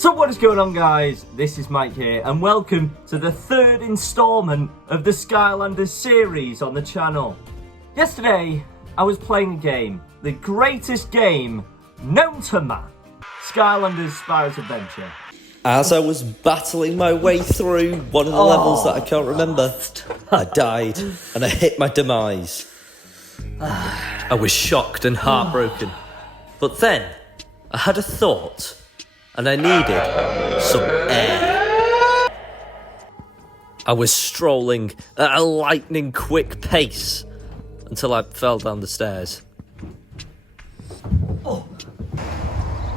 So what is going on, guys? This is Mike here and welcome to the third instalment of the Skylanders series on the channel. Yesterday I was playing a game, the greatest game known to man, Skylanders Spyro'S Adventure. As I was battling my way through one of the levels that I can't remember, I died and I hit my demise. I was shocked and heartbroken. But then I had a thought and I needed some air. I was strolling at a lightning quick pace until I fell down the stairs.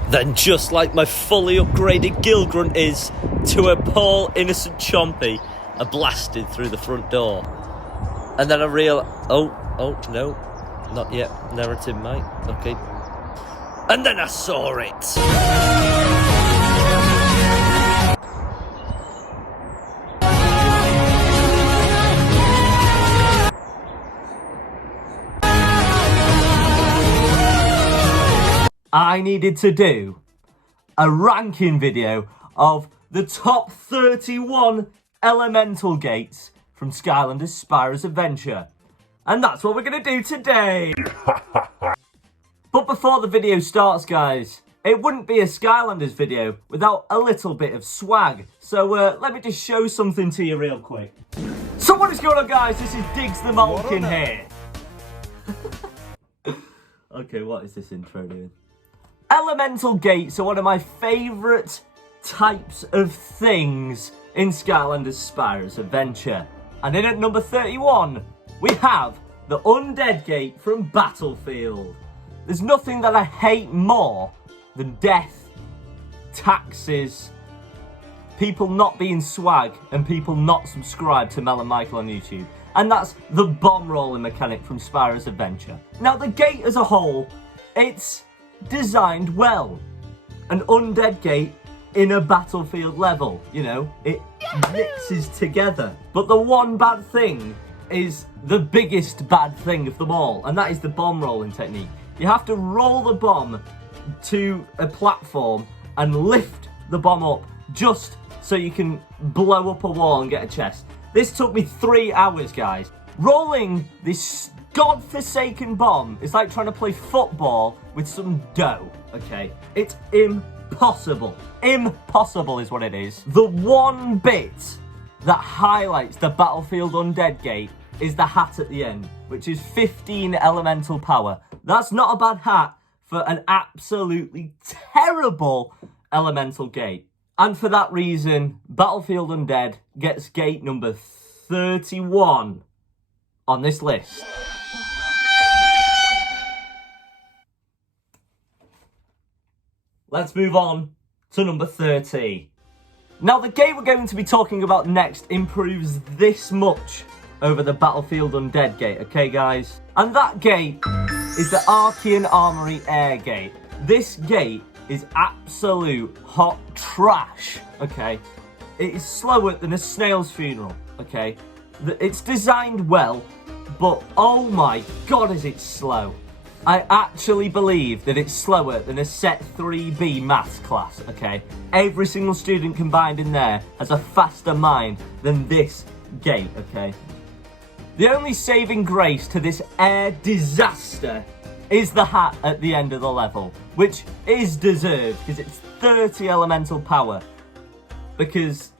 Then, just like my fully upgraded Gill Grunt is to a poor innocent Chompy, I blasted through the front door. And then I realised, oh no, not yet, narrative mate, okay. And then I saw it. I needed to do a ranking video of the top 31 elemental gates from Skylanders Spyro'S Adventure. And that's what we're going to do today. But before the video starts, guys, it wouldn't be a Skylanders video without a little bit of swag. So let me just show something to you real quick. So what is going on, guys? This is Diggs the Malkin here. Okay, what is this intro doing? Elemental gates are one of my favourite types of things in Skylanders Spyro'S Adventure. And in at number 31, we have the Undead Gate from Battlefield. There's nothing that I hate more than death, taxes, people not being swag, and people not subscribed to Mel and Michael on YouTube. And that's the bomb rolling mechanic from Spyro'S Adventure. Now, the gate as a whole, it's designed well. An undead gate in a Battlefield level, you know, it mixes together. But the one bad thing is the biggest bad thing of them all, and that is the bomb rolling technique. You have to roll the bomb to a platform and lift the bomb up just so you can blow up a wall and get a chest. This took me 3 hours, guys. Rolling this godforsaken bomb is like trying to play football with some dough, okay? It's impossible. Impossible is what it is. The one bit that highlights the Battlefield Undead Gate is the hat at the end, which is 15 elemental power. That's not a bad hat for an absolutely terrible elemental gate. And for that reason, Battlefield Undead gets gate number 31 on this list. Let's move on to number 30. Now, the gate we're going to be talking about next improves this much over the Battlefield Undead Gate, okay, guys? And that gate is the Archean Armory Air Gate. This gate is absolute hot trash, okay? It is slower than a snail's funeral, okay? It's designed well, but oh my god, is it slow. I actually believe that it's slower than a Set 3B maths class, okay? Every single student combined in there has a faster mind than this gate, okay? The only saving grace to this air disaster is the hat at the end of the level, which is deserved because it's 30 elemental power. Because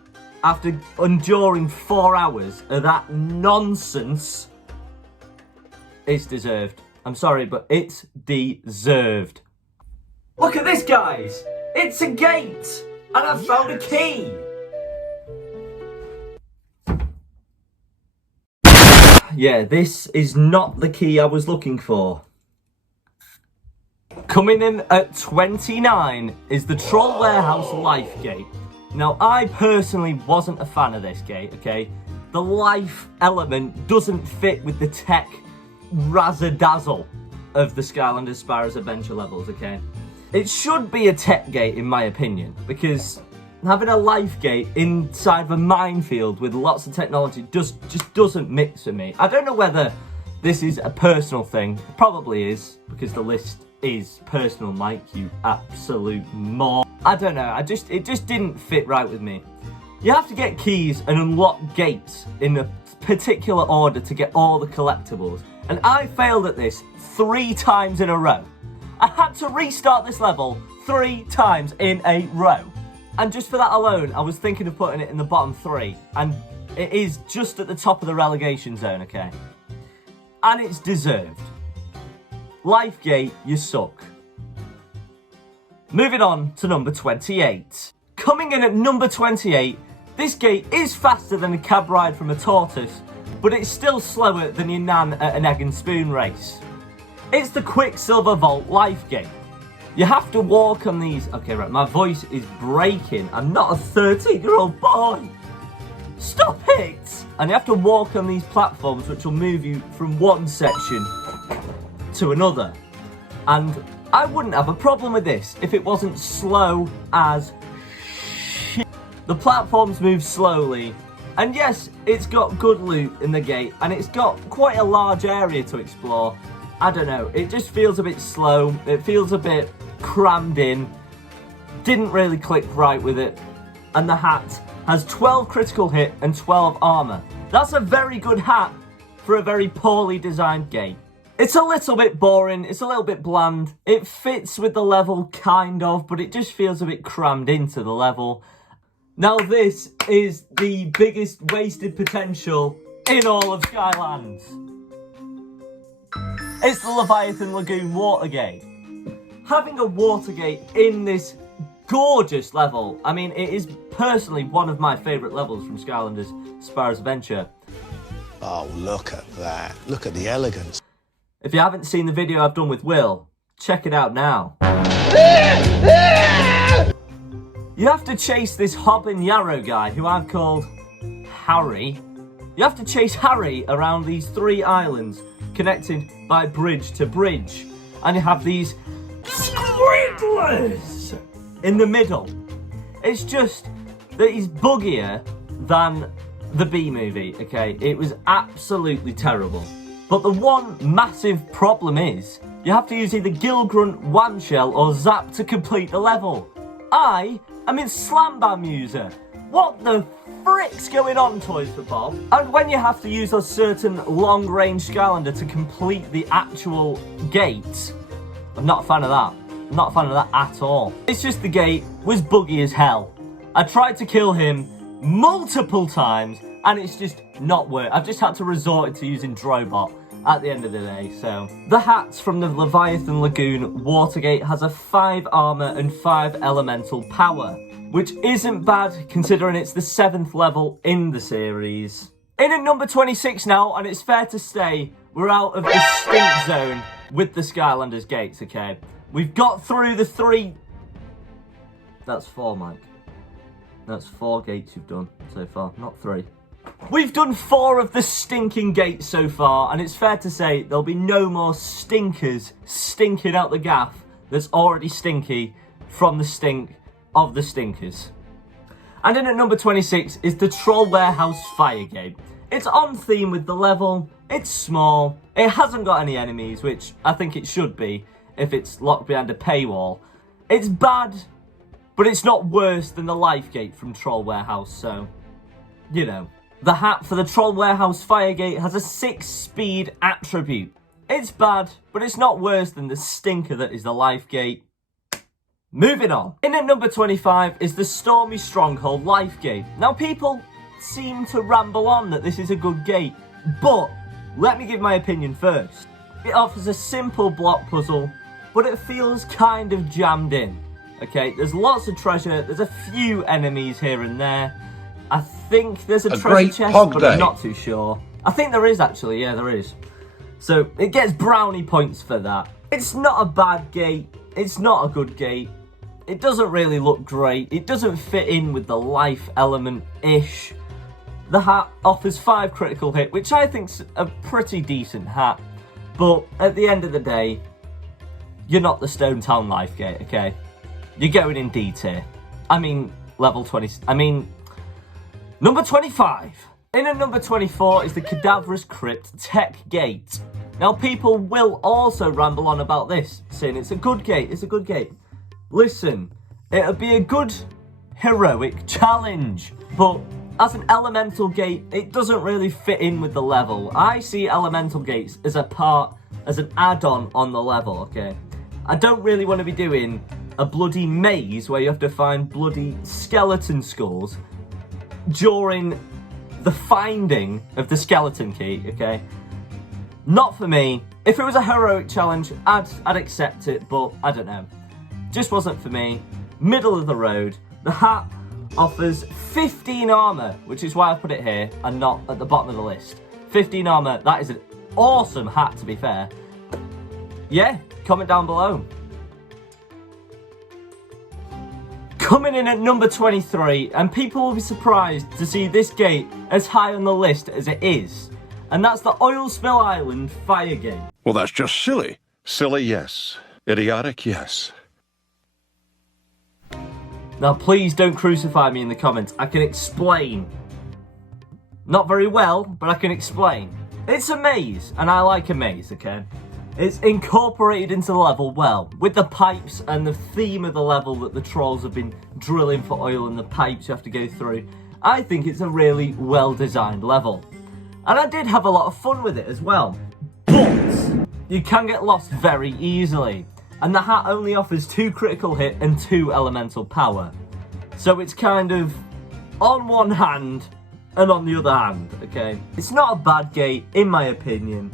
after enduring 4 hours of that nonsense, it's deserved. I'm sorry, but it's deserved. Look at this, guys! It's a gate! And I've found a key! Yeah, this is not the key I was looking for. Coming in at 29 is the Troll Warehouse Life Gate. Now, I personally wasn't a fan of this gate, okay? The life element doesn't fit with the tech razzle-dazzle of the Skylanders Spyro'S Adventure levels, okay? It should be a tech gate, in my opinion, because having a life gate inside of a minefield with lots of technology just doesn't mix for me. I don't know whether this is a personal thing. It probably is, because the list is personal, Mike, you absolute mor. I don't know, it just didn't fit right with me. You have to get keys and unlock gates in a particular order to get all the collectibles. And I failed at this 3 times in a row. I had to restart this level 3 times in a row. And just for that alone, I was thinking of putting it in the bottom 3. And it is just at the top of the relegation zone, okay? And it's deserved. Lifegate, you suck. Moving on to number 28. Coming in at number 28, this gate is faster than a cab ride from a tortoise, but it's still slower than your nan at an egg and spoon race. It's the Quicksilver Vault Life Gate. You have to walk on these... Okay, right, my voice is breaking. I'm not a 13-year-old boy. Stop it! And you have to walk on these platforms which will move you from one section to another. And I wouldn't have a problem with this if it wasn't slow as shit. The platforms move slowly. And yes, it's got good loot in the gate, and it's got quite a large area to explore. I don't know, it just feels a bit slow, it feels a bit crammed in, didn't really click right with it. And the hat has 12 critical hit and 12 armor. That's a very good hat for a very poorly designed gate. It's a little bit boring, it's a little bit bland, it fits with the level kind of, but it just feels a bit crammed into the level. Now this is the biggest wasted potential in all of Skylanders. It's the Leviathan Lagoon Water Gate. Having a water gate in this gorgeous level, I mean, it is personally one of my favourite levels from Skylanders Spyro'S Adventure. Oh, look at that. Look at the elegance. If you haven't seen the video I've done with Will, check it out now. You have to chase this Hobbin Yarrow guy, who I've called Harry. You have to chase Harry around these 3 islands, connected by bridge to bridge. And you have these squigglers in the middle. It's just that he's buggier than the B movie, okay? It was absolutely terrible. But the one massive problem is, you have to use either Gill Grunt, Whamshell or Zap to complete the level. I am in Slam Bam user. What the frick's going on, Toys for Bob? And when you have to use a certain long-range Skylander to complete the actual gate, I'm not a fan of that. I'm not a fan of that at all. It's just the gate was buggy as hell. I tried to kill him multiple times, and it's just not worked. I've just had to resort to using Drobot at the end of the day, so. The hats from the Leviathan Lagoon Watergate has a 5 armor and 5 elemental power, which isn't bad considering it's the 7th level in the series. In at number 26 now, and it's fair to say we're out of the stink zone with the Skylanders gates, okay? We've got through the 3... That's 4, Mike. That's 4 gates you've done so far, not 3. We've done 4 of the stinking gates so far, and it's fair to say there'll be no more stinkers stinking out the gaff that's already stinky from the stink of the stinkers. And in at number 26 is the Troll Warehouse Fire Gate. It's on theme with the level, it's small, it hasn't got any enemies, which I think it should be if it's locked behind a paywall. It's bad, but it's not worse than the Life Gate from Troll Warehouse, so, you know. The hat for the Troll Warehouse Firegate has a 6-speed attribute. It's bad, but it's not worse than the stinker that is the Life Gate. Moving on. In at number 25 is the Stormy Stronghold Life Gate. Now people seem to ramble on that this is a good gate, but let me give my opinion first. It offers a simple block puzzle, but it feels kind of jammed in. Okay, there's lots of treasure, there's a few enemies here and there. I think there's a treasure chest, but I'm not too sure. I think there is actually, yeah, there is. So it gets brownie points for that. It's not a bad gate. It's not a good gate. It doesn't really look great. It doesn't fit in with the life element-ish. The hat offers 5 critical hit, which I think's a pretty decent hat. But at the end of the day, you're not the Stone Town Life Gate, okay? You're going in D tier. I mean, level 20... Number 25. In at number 24 is the Cadaverous Crypt Tech Gate. Now people will also ramble on about this, saying it's a good gate, it's a good gate. Listen, it would be a good heroic challenge. But as an elemental gate, it doesn't really fit in with the level. I see elemental gates as an add-on on the level, okay? I don't really want to be doing a bloody maze where you have to find bloody skeleton skulls during the finding of the skeleton key, okay? Not for me. If it was a heroic challenge, I'd accept it, but I don't know. Just wasn't for me. Middle of the road. The hat offers 15 armor, which is why I put it here and not at the bottom of the list. 15 armor, that is an awesome hat, to be fair. Yeah, comment down below. Coming in at number 23, and people will be surprised to see this gate as high on the list as it is. And that's the Oil Spill Island Fire Gate. Well, that's just silly. Silly, yes. Idiotic, yes. Now, please don't crucify me in the comments. I can explain. Not very well, but I can explain. It's a maze, and I like a maze, okay? It's incorporated into the level well, with the pipes and the theme of the level that the trolls have been drilling for oil and the pipes you have to go through. I think it's a really well-designed level. And I did have a lot of fun with it as well. But you can get lost very easily. And the hat only offers 2 critical hit and 2 elemental power. So it's kind of on one hand and on the other hand, okay? It's not a bad gate, in my opinion.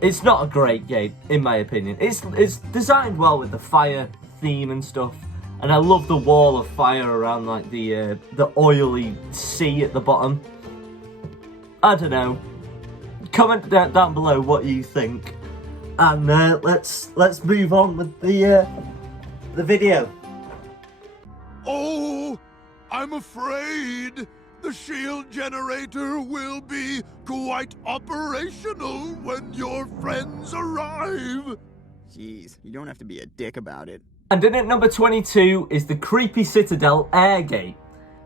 It's not a great gate, in my opinion. It's designed well with the fire theme and stuff. And I love the wall of fire around like the oily sea at the bottom. I don't know. Comment down below what you think. And let's move on with the video. Oh, I'm afraid the shield generator will be quite operational when your friends arrive. Jeez, you don't have to be a dick about it. And in at number 22 is the Creepy Citadel Air Gate.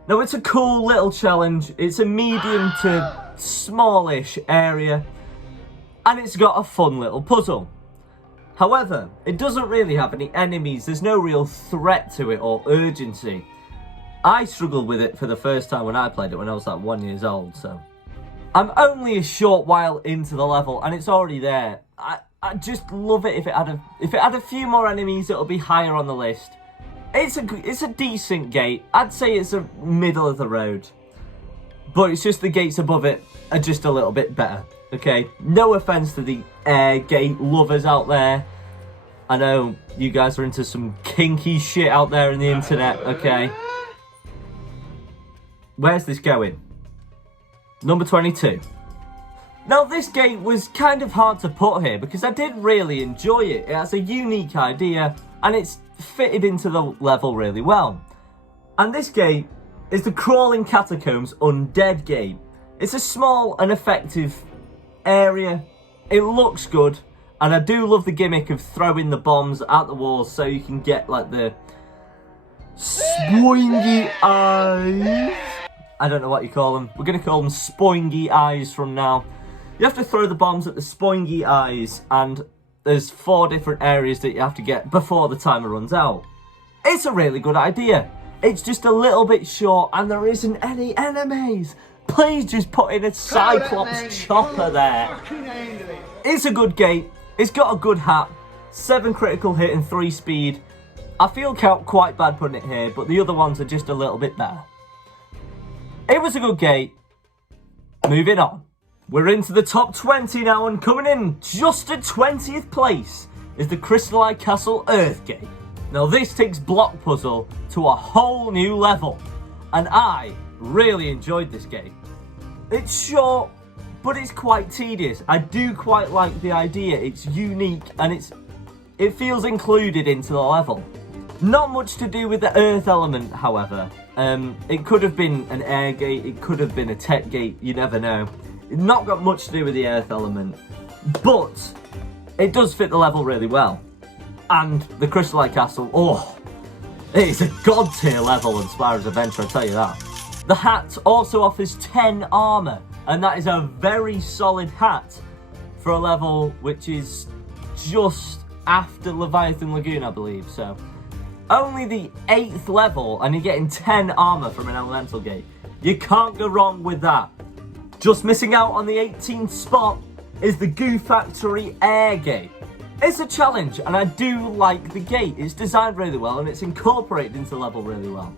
Now, it's a cool little challenge. It's a medium to smallish area. And it's got a fun little puzzle. However, it doesn't really have any enemies. There's no real threat to it or urgency. I struggled with it for the first time when I played it when I was like 1 year old, so. I'm only a short while into the level and it's already there. I just love it. If it had a few more enemies, it'll be higher on the list. It's a decent gate. I'd say it's a middle of the road. But it's just the gates above it are just a little bit better. Okay, no offense to the air gate lovers out there. I know you guys are into some kinky shit out there in the internet, okay? Where's this going? Number 22. Now, this gate was kind of hard to put here because I did really enjoy it. It has a unique idea and it's fitted into the level really well. And this gate is the Crawling Catacombs Undead Gate. It's a small and effective area. It looks good, and I do love the gimmick of throwing the bombs at the walls so you can get like the spoingy eyes. I don't know what you call them. We're going to call them spoingy eyes from now. You have to throw the bombs at the spoingy eyes, and there's 4 different areas that you have to get before the timer runs out. It's a really good idea. It's just a little bit short, and there isn't any enemies. Please just put in a Cyclops chopper there. It's a good gate. It's got a good hat. 7 critical hit and 3 speed. I feel quite bad putting it here, but the other ones are just a little bit better. It was a good gate. Moving on. We're into the top 20 now, and coming in just at 20th place is the Crystallite Castle Earthgate. Now, this takes block puzzle to a whole new level, and I really enjoyed this game. It's short, but it's quite tedious. I do quite like the idea. It's unique, and it feels included into the level. Not much to do with the earth element, however. It could have been an air gate, it could have been a tech gate, you never know. It's not got much to do with the earth element, but it does fit the level really well. And the Crystallite Castle, oh, it is a god tier level in Spyro'S Adventure, I'll tell you that. The hat also offers 10 armor, and that is a very solid hat for a level which is just after Leviathan Lagoon, I believe, so Only the 8th level, and you're getting 10 armor from an elemental gate. You can't go wrong with that. Just missing out on the 18th spot is the Goo Factory Air Gate. It's a challenge, and I do like the gate. It's designed really well, and it's incorporated into the level really well.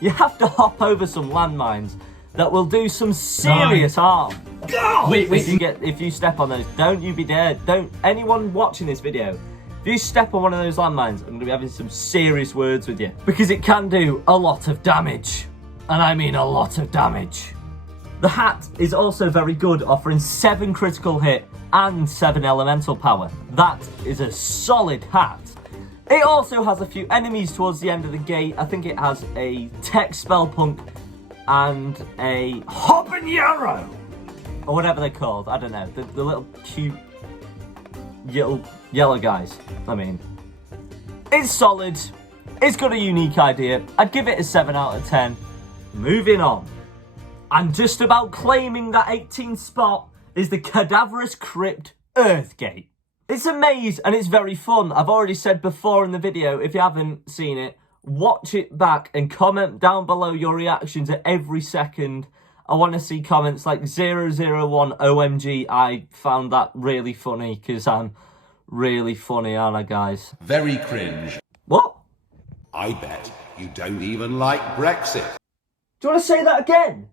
You have to hop over some landmines that will do some serious harm. Wait. If you step on those, don't you be dared. Don't anyone watching this video. If you step on one of those landmines, I'm going to be having some serious words with you. Because it can do a lot of damage. And I mean a lot of damage. The hat is also very good, offering 7 critical hit and 7 elemental power. That is a solid hat. It also has a few enemies towards the end of the gate. I think it has a tech spell punk and a habanero. Or whatever they're called. I don't know. The little cute yellow guys. I mean, it's solid. It's got a unique idea. I'd give it a 7 out of 10. Moving on. And just about claiming that 18th spot is the Cadaverous Crypt Earthgate. It's a maze and it's very fun. I've already said before in the video, if you haven't seen it, watch it back and comment down below your reactions at every second. I want to see comments like 001 OMG. I found that really funny because I'm really funny, aren't I, guys? Very cringe. What? I bet you don't even like Brexit. Do you want to say that again?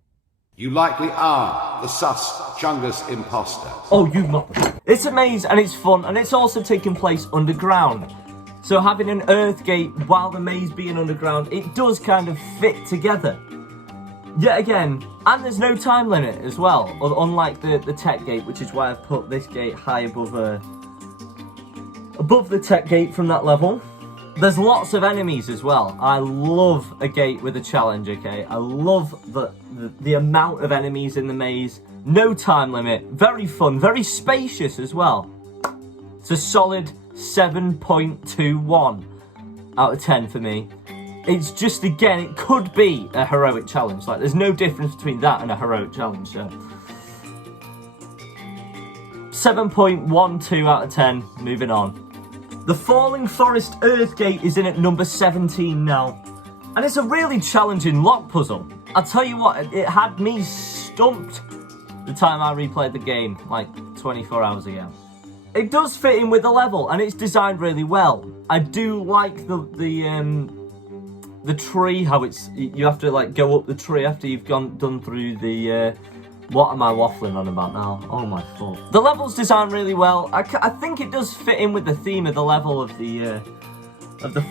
You likely are the sus chungus imposter. Oh, you mother. It's a maze and it's fun, and it's also taking place underground. So having an earth gate while the maze being underground, it does kind of fit together. Yet again, and there's no time limit as well, unlike the tech gate, which is why I've put this gate high above the tech gate from that level. There's lots of enemies as well. I love a gate with a challenge, okay? I love the amount of enemies in the maze. No time limit. Very fun. Very spacious as well. It's a solid 7.21 out of 10 for me. It's just, again, it could be a heroic challenge. Like, there's no difference between that and a heroic challenge, so. 7.12 out of 10. Moving on. The Falling Forest Earthgate is in at number 17 now. And it's a really challenging lock puzzle. I'll tell you what, it had me stumped the time I replayed the game, like 24 hours ago. It does fit in with the level, and it's designed really well. I do like the tree, how it's, you have to like go up the tree after you've done through the, what am I waffling on about now? Oh my fuck. The level's designed really well. I think it does fit in with the theme of the level of the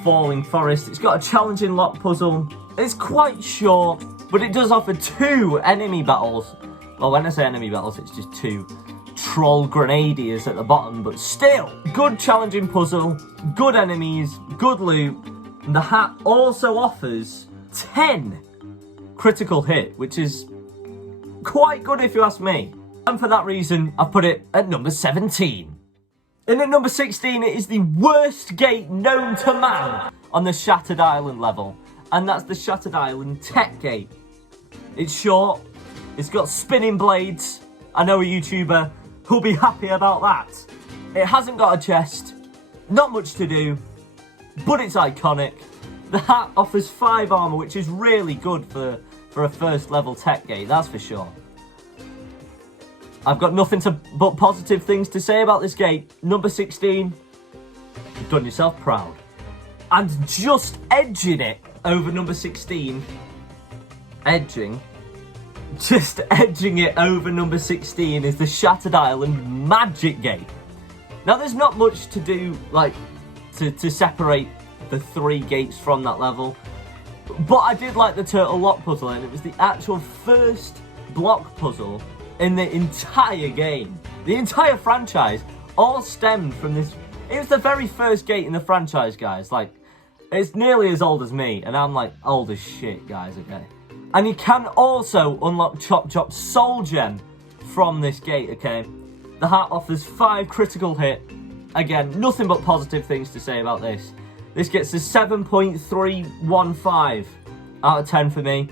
Falling Forest. It's got a challenging lock puzzle. It's quite short, but it does offer 2 enemy battles. Well, when I say enemy battles, it's just 2 troll grenadiers at the bottom, but still, good challenging puzzle, good enemies, good loot. And the hat also offers 10 critical hit, which is quite good if you ask me. And for that reason, I've put it at number 17. And at number 16, it is the worst gate known to man on the Shattered Island level. And that's the Shattered Island Tech Gate. It's short, it's got spinning blades. I know a YouTuber who'll be happy about that. It hasn't got a chest, not much to do, but it's iconic. The hat offers 5 armor, which is really good for a first level tech gate, that's for sure. I've got nothing but positive things to say about this gate. Number 16, you've done yourself proud. And just edging it over number 16, just edging it over number 16 is the Shattered Island Magic Gate. Now there's not much to do, like, to separate the 3 gates from that level. But I did like the turtle lock puzzle, and it was the actual first block puzzle in the entire game. The entire franchise all stemmed from this. It was the very first gate in the franchise, guys. Like, it's nearly as old as me, and I'm like old as shit, guys, okay? And you can also unlock Chop Chop's Soul Gem from this gate, okay? The hat offers 5 critical hit. Again, nothing but positive things to say about this. This gets a 7.315 out of 10 for me.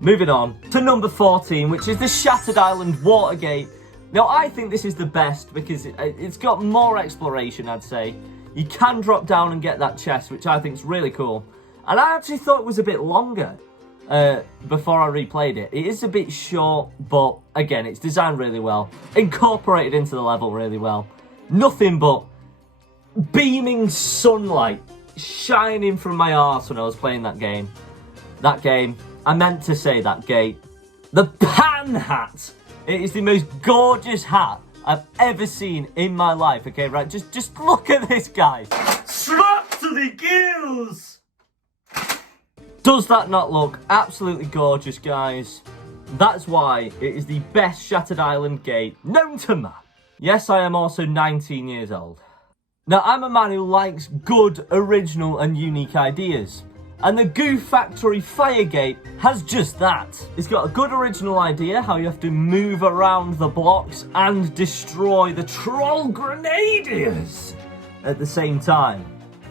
Moving on to number 14, which is the Shattered Island Watergate. Now, I think this is the best because it's got more exploration, I'd say. You can drop down and get that chest, which I think is really cool. And I actually thought it was a bit longer before I replayed it. It is a bit short, but again, it's designed really well. Incorporated into the level really well. Nothing but beaming sunlight shining from my arse when I was playing that game. That game, I meant to say that gate. The pan hat! It is the most gorgeous hat I've ever seen in my life. Okay, right, just look at this, guys. Strapped to the gills! Does that not look absolutely gorgeous, guys? That's why it is the best Shattered Island gate known to man. Yes, I am also 19 years old. Now, I'm a man who likes good, original and unique ideas. And the Goo Factory Firegate has just that. It's got a good original idea how you have to move around the blocks and destroy the troll grenadiers at the same time.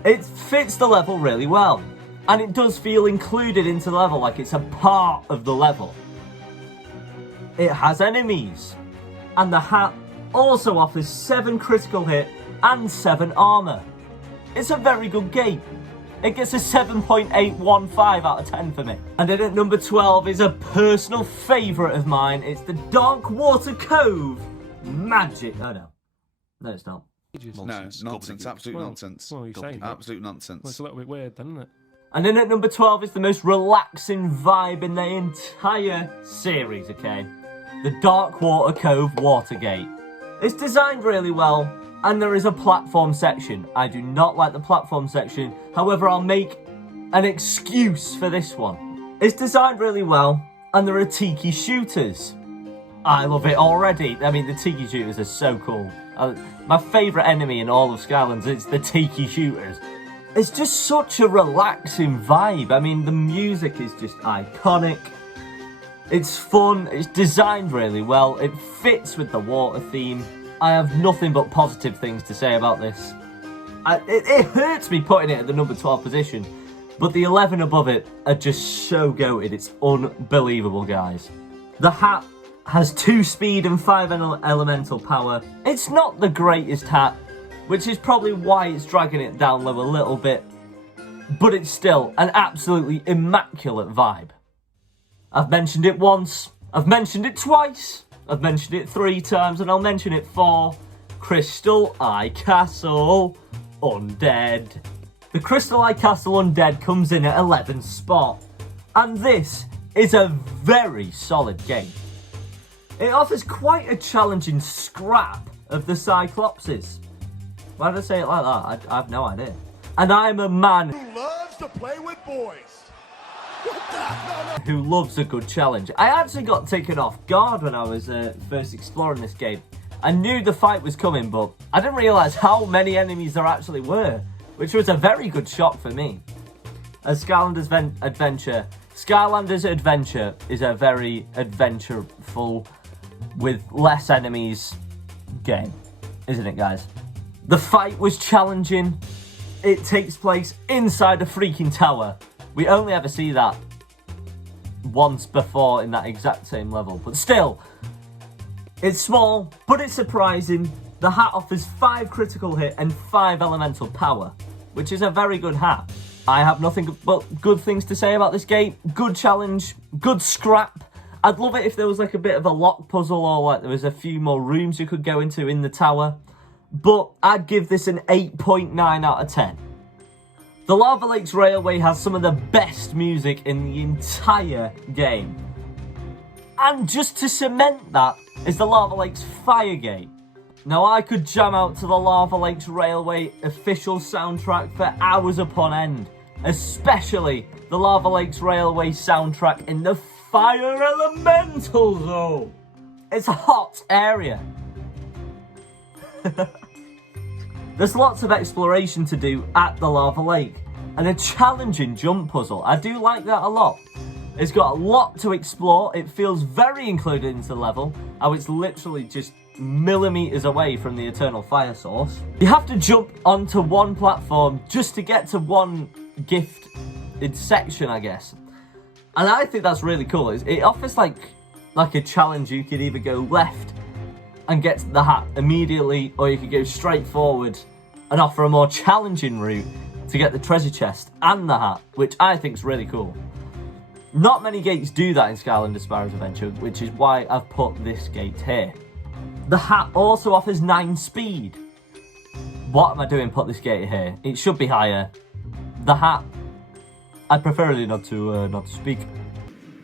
It fits the level really well. And it does feel included into the level, like it's a part of the level. It has enemies. And the hat also offers 7 critical hit and 7 armor. It's a very good gate. It gets a 7.815 out of 10 for me. And then at number 12 is a personal favourite of mine. It's the Dark Water Cove Magic. Oh no. No, it's not. No, nonsense. Absolute nonsense. Well, you're saying absolute nonsense. Well, it's a little bit weird then, isn't it? And then at number 12 is the most relaxing vibe in the entire series, okay? The Dark Water Cove Watergate. It's designed really well, and there is a platform section. I do not like the platform section, however, I'll make an excuse for this one. It's designed really well, and there are tiki shooters. I love it already. I mean, the tiki shooters are so cool. My favourite enemy in all of Skylanders is the tiki shooters. It's just such a relaxing vibe. I mean, the music is just iconic. It's fun. It's designed really well. It fits with the water theme. I have nothing but positive things to say about this. It hurts me putting it at the number 12 position, but the 11 above it are just so goated. It's unbelievable, guys. The hat has 2 speed and 5 elemental power. It's not the greatest hat, which is probably why it's dragging it down low a little bit, but it's still an absolutely immaculate vibe. I've mentioned it once, I've mentioned it twice, I've mentioned it 3 times, and I'll mention it 4. Crystal Eye Castle Undead. The Crystal Eye Castle Undead comes in at 11th spot, and this is a very solid game. It offers quite a challenging scrap of the Cyclopses. Why did I say it like that? I have no idea. And I'm a man Who loves to play with boys. who loves a good challenge. I actually got taken off guard when I was first exploring this game. I knew the fight was coming, but I didn't realise how many enemies there actually were, which was a very good shock for me. As Skylanders Adventure is a very adventureful, with less enemies game, isn't it, guys? The fight was challenging. It takes place inside a freaking tower. We only ever see that once before in that exact same level. But still, it's small, but it's surprising. The hat offers 5 critical hit and 5 elemental power, which is a very good hat. I have nothing but good things to say about this game. Good challenge, good scrap. I'd love it if there was like a bit of a lock puzzle, or like there was a few more rooms you could go into in the tower. But I'd give this an 8.9 out of 10. The Lava Lakes Railway has some of the best music in the entire game. And just to cement that is the Lava Lakes Firegate. Now, I could jam out to the Lava Lakes Railway official soundtrack for hours upon end. Especially the Lava Lakes Railway soundtrack in the Fire Elemental Zone. It's a hot area. There's lots of exploration to do at the Lava Lake, and a challenging jump puzzle. I do like that a lot. It's got a lot to explore. It feels very included into the level, how it's literally just millimeters away from the eternal fire source. You have to jump onto one platform just to get to one gifted section, I guess. And I think that's really cool. It offers like a challenge. You could either go left and get to the hat immediately, or you could go straight forward and offer a more challenging route to get the treasure chest and the hat, which I think is really cool. Not many gates do that in Skylanders Spyro's Adventure, which is why I've put this gate here. The hat also offers 9 speed. What am I doing put this gate here? It should be higher. The hat, I prefer really not to speak.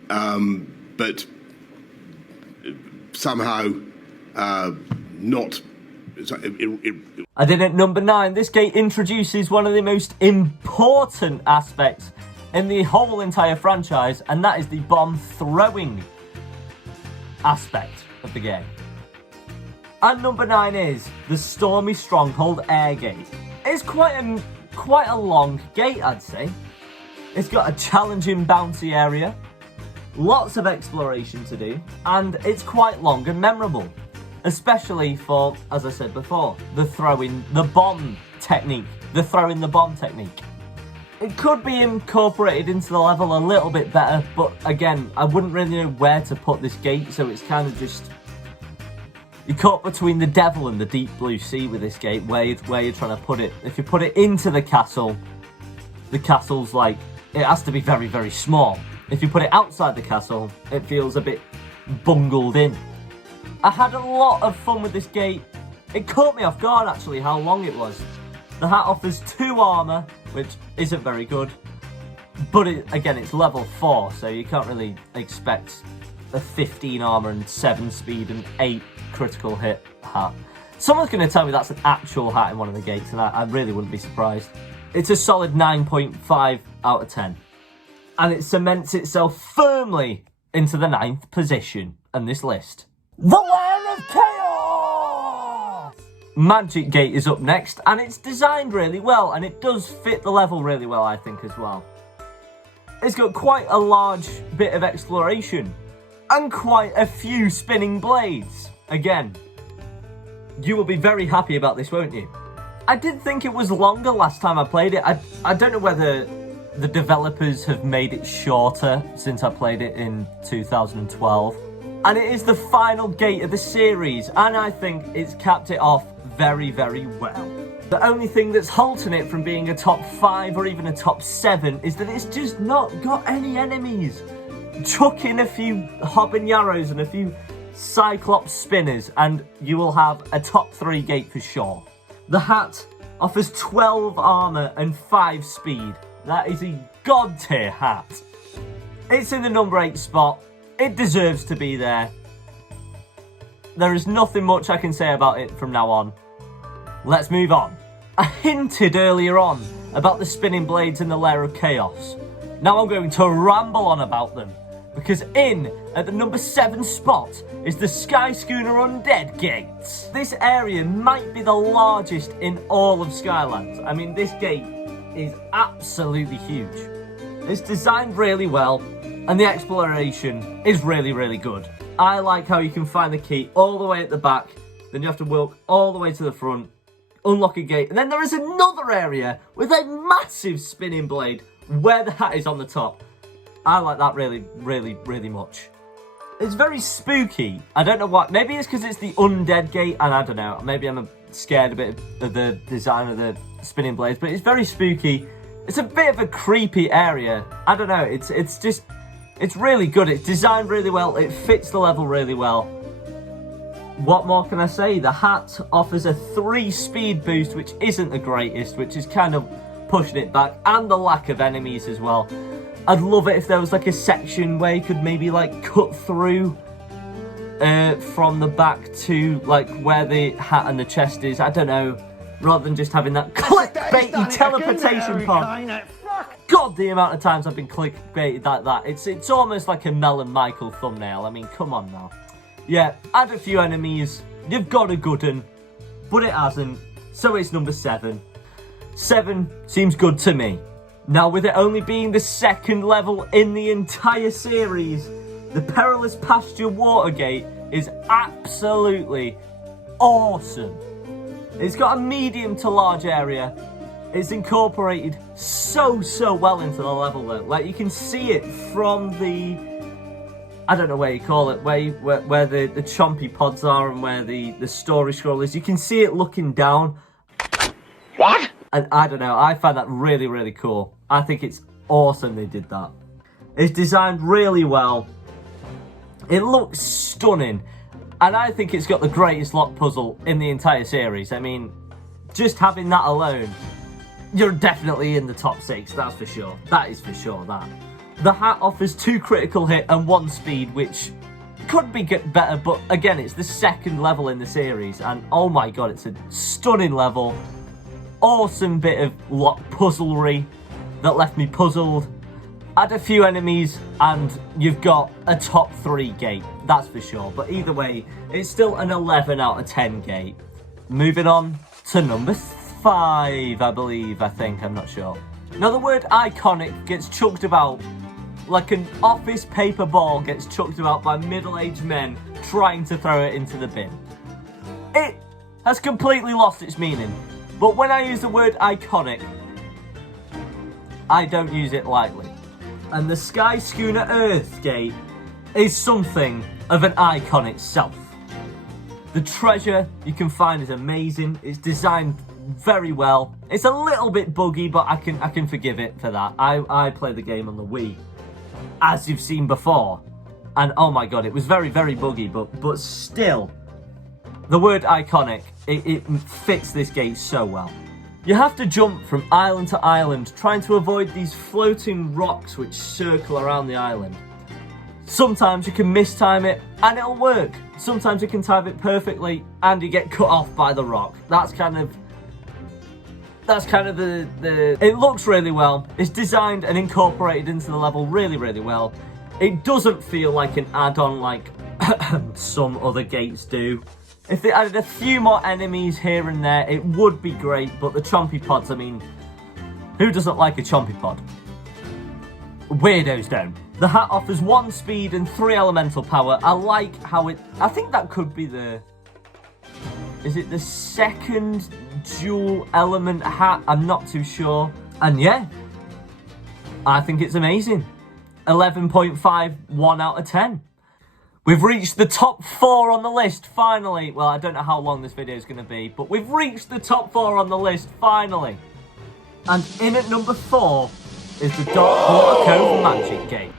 But somehow not. And then at number 9, this gate introduces one of the most important aspects in the whole entire franchise, and that is the bomb throwing aspect of the game. And number 9 is the Stormy Stronghold Air Gate. It's quite a long gate, I'd say. It's got a challenging bouncy area, lots of exploration to do, and it's quite long and memorable. Especially for, as I said before, the throwing the bomb technique. It could be incorporated into the level a little bit better, but again, I wouldn't really know where to put this gate, so it's kind of just... You're caught between the devil and the deep blue sea with this gate, where you're trying to put it. If you put it into the castle's like... It has to be very, very small. If you put it outside the castle, it feels a bit bungled in. I had a lot of fun with this gate. It caught me off guard, actually, how long it was. The hat offers 2 armour, which isn't very good. But, again, it's level 4, so you can't really expect a 15 armour and 7 speed and 8 critical hit hat. Someone's going to tell me that's an actual hat in one of the gates, and I really wouldn't be surprised. It's a solid 9.5 out of 10. And it cements itself firmly into the 9th position on this list. The Land of Chaos! Magic Gate is up next, and it's designed really well, and it does fit the level really well, I think, as well. It's got quite a large bit of exploration, and quite a few spinning blades. Again, you will be very happy about this, won't you? I did think it was longer last time I played it. I don't know whether the developers have made it shorter since I played it in 2012. And it is the final gate of the series, and I think it's capped it off very, very well. The only thing that's halting it from being a top 5 or even a top 7 is that it's just not got any enemies. Chuck in a few Hobanyaros and a few Cyclops spinners, and you will have a top 3 gate for sure. The hat offers 12 armour and 5 speed. That is a god tier hat. It's in the number 8 spot. It deserves to be there. There is nothing much I can say about it from now on. Let's move on. I hinted earlier on about the spinning blades in the Lair of Chaos. Now I'm going to ramble on about them, because at the number 7 spot is the Sky Schooner Undead Gates. This area might be the largest in all of Skylands. I mean, this gate is absolutely huge. It's designed really well, and the exploration is really, really good. I like how you can find the key all the way at the back, then you have to walk all the way to the front, unlock a gate, and then there is another area with a massive spinning blade where the hat is on the top. I like that really, really, really much. It's very spooky. I don't know what. Maybe it's because it's the undead gate, and I don't know. Maybe I'm scared a bit of the design of the spinning blades, but it's very spooky. It's a bit of a creepy area. I don't know. It's really good. It's designed really well. It fits the level really well. What more can I say? The hat offers a 3 speed boost, which isn't the greatest, which is kind of pushing it back, and the lack of enemies as well. I'd love it if there was like a section where you could maybe like cut through from the back to like where the hat and the chest is. I don't know. Rather than just having that clickbaity teleportation pod. God, the amount of times I've been clickbaited like that. It's almost like a Mel and Michael thumbnail. I mean, come on now. Yeah, add a few enemies. You've got a good one. But it hasn't. So it's number 7. 7 seems good to me. Now, with it only being the 2nd level in the entire series, the Perilous Pasture Watergate is absolutely awesome. It's got a medium to large area. It's incorporated so well into the level though. Like, you can see it from the, I don't know where you call it, where the chompy pods are and where the story scroll is. You can see it looking down. What? And I don't know, I find that really, really cool. I think it's awesome they did that. It's designed really well. It looks stunning. And I think it's got the greatest lock puzzle in the entire series. I mean, just having that alone, you're definitely in the top 6, that's for sure. That is for sure, that. The hat offers 2 critical hit and 1 speed, which could be better, but again, it's the 2nd level in the series, and oh my god, it's a stunning level. Awesome bit of lock puzzlery that left me puzzled. Add a few enemies and you've got a top 3 gate, that's for sure. But either way, it's still an 11 out of 10 gate. Moving on to number 5, I think, I'm not sure. Now the word iconic gets chucked about like an office paper ball gets chucked about by middle-aged men trying to throw it into the bin. It has completely lost its meaning. But when I use the word iconic, I don't use it lightly. And the Sky Schooner Earth Gate is something of an icon itself. The treasure you can find is amazing. It's designed very well. It's a little bit buggy, but I can forgive it for that. I played the game on the Wii, as you've seen before. And oh my god, it was very, very buggy, but still, the word iconic, it fits this gate so well. You have to jump from island to island, trying to avoid these floating rocks which circle around the island. Sometimes you can mistime it and it'll work. Sometimes you can time it perfectly and you get cut off by the rock. That's kind of the it looks really well. It's designed and incorporated into the level really, really well. It doesn't feel like an add-on like some other gates do. If they added a few more enemies here and there, it would be great, but the chompy pods, I mean, who doesn't like a chompy pod? Weirdos don't. The hat offers 1 speed and 3 elemental power. I like how I think that could be is it the 2nd dual element hat? I'm not too sure. And yeah, I think it's amazing. 11.5, 1 out of 10. We've reached the top 4 on the list, finally. Well, I don't know how long this video is going to be, but we've reached the top 4 on the list, finally. And in at number 4 is the Darkwater Cove Magic Gate.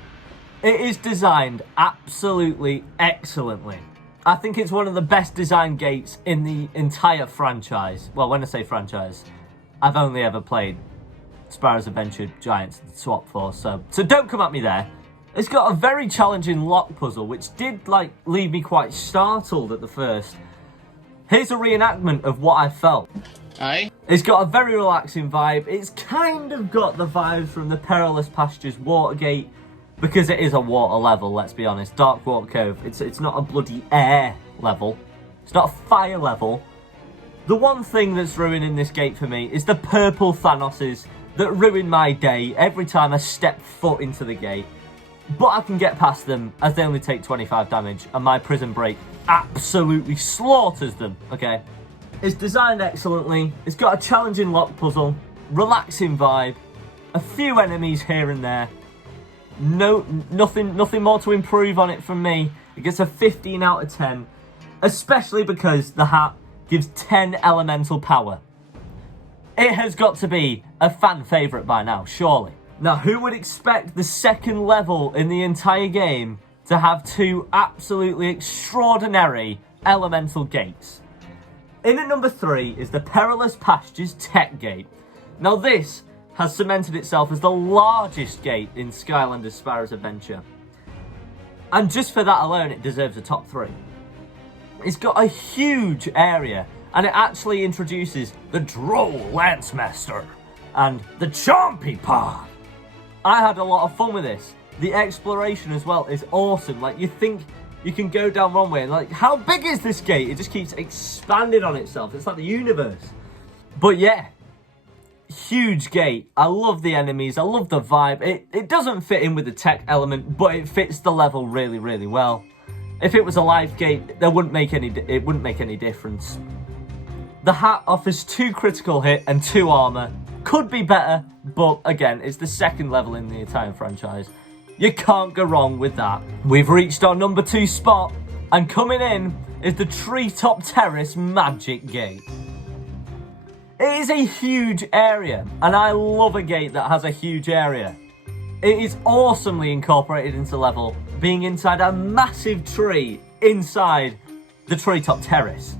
It is designed absolutely excellently. I think it's one of the best designed gates in the entire franchise. Well, when I say franchise, I've only ever played Spyro's Adventure, Giants, and Swap Force, so don't come at me there. It's got a very challenging lock puzzle, which did, leave me quite startled at the first. Here's a reenactment of what I felt. Aye. It's got a very relaxing vibe. It's kind of got the vibe from the Perilous Pastures Watergate, because it is a water level, let's be honest. Darkwater Cove, it's not a bloody air level. It's not a fire level. The one thing that's ruining this gate for me is the purple Thanoses that ruin my day every time I step foot into the gate. But I can get past them as they only take 25 damage and my prison break absolutely slaughters them, okay? It's designed excellently, it's got a challenging lock puzzle, relaxing vibe, a few enemies here and there. Nothing more to improve on it from me. It gets a 15 out of 10, especially because the hat gives 10 elemental power. It has got to be a fan favourite by now, surely. Now, who would expect the 2nd level in the entire game to have 2 absolutely extraordinary elemental gates? In at number 3 is the Perilous Pastures Tech Gate. Now this has cemented itself as the largest gate in Skylanders Spyro's Adventure. And just for that alone, it deserves a top 3. It's got a huge area, and it actually introduces the Droll Lancemaster and the Chompy Pod. I had a lot of fun with this. The exploration as well is awesome. You think you can go down one way and how big is this gate? It just keeps expanding on itself. It's like the universe. But yeah, huge gate. I love the enemies. I love the vibe. It doesn't fit in with the tech element, but it fits the level really, really well. If it was a life gate, it wouldn't make any difference. The hat offers 2 critical hit and 2 armor. Could be better, but again, it's the 2nd level in the entire franchise. You can't go wrong with that. We've reached our number 2 spot, and coming in is the Treetop Terrace Magic Gate. It is a huge area, and I love a gate that has a huge area. It is awesomely incorporated into the level, being inside a massive tree inside the treetop terrace.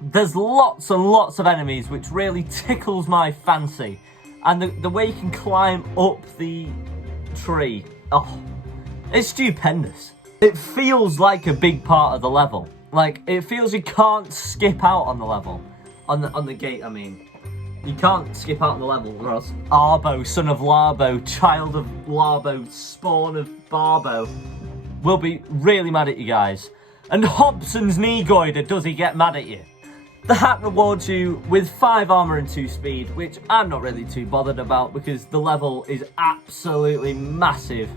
There's lots and lots of enemies, which really tickles my fancy. And the way you can climb up the tree, oh, it's stupendous. It feels like a big part of the level. Like, it feels you can't skip out on the level. On the gate, I mean. You can't skip out on the level, or else Arbo, son of Larbo, child of Larbo, spawn of Barbo, will be really mad at you guys. And Hobson's knee goiter, does he get mad at you? The hat rewards you with 5 armor and 2 speed, which I'm not really too bothered about because the level is absolutely massive.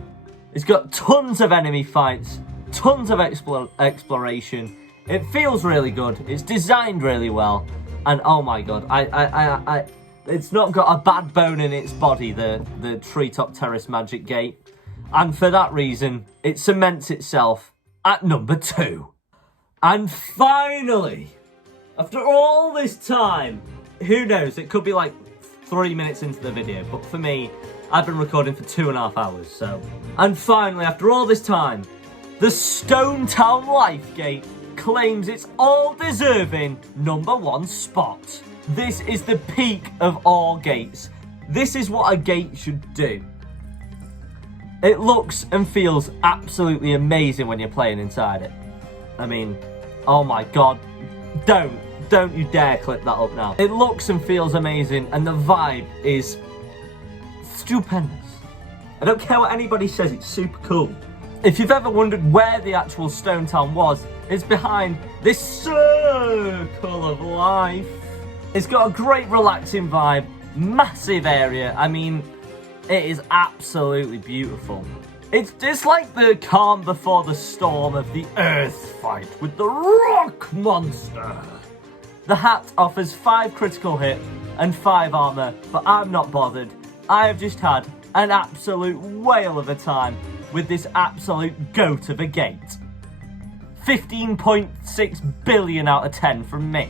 It's got tons of enemy fights, tons of exploration. It feels really good. It's designed really well. And oh my god, it's not got a bad bone in its body, the Treetop Terrace Magic Gate. And for that reason, it cements itself at number 2. And finally, after all this time, who knows, it could be like 3 minutes into the video, but for me, I've been recording for 2.5 hours, so. And finally, after all this time, the Stone Town Life Gate claims its all-deserving number 1 spot. This is the peak of all gates. This is what a gate should do. It looks and feels absolutely amazing when you're playing inside it. I mean, oh my god, don't you dare clip that up now. It looks and feels amazing, and the vibe is stupendous. I don't care what anybody says, it's super cool. If you've ever wondered where the actual Stone Town was, it's behind this circle of life. It's got a great relaxing vibe, massive area. I mean, it is absolutely beautiful. It's like the calm before the storm of the Earth fight with the rock monster. The hat offers 5 critical hit and 5 armor, but I'm not bothered. I have just had an absolute whale of a time with this absolute goat of a gate. 15.6 billion out of 10 from me.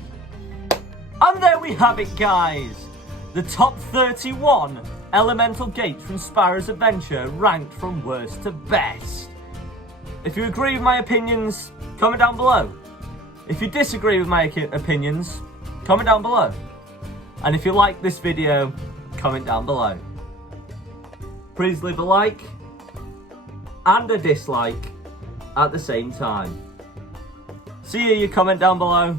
And there we have it, guys. The top 31 elemental gates from Spyro's Adventure, ranked from worst to best. If you agree with my opinions, comment down below. If you disagree with my opinions, comment down below. And if you like this video, comment down below. Please leave a like and a dislike at the same time. See you comment down below.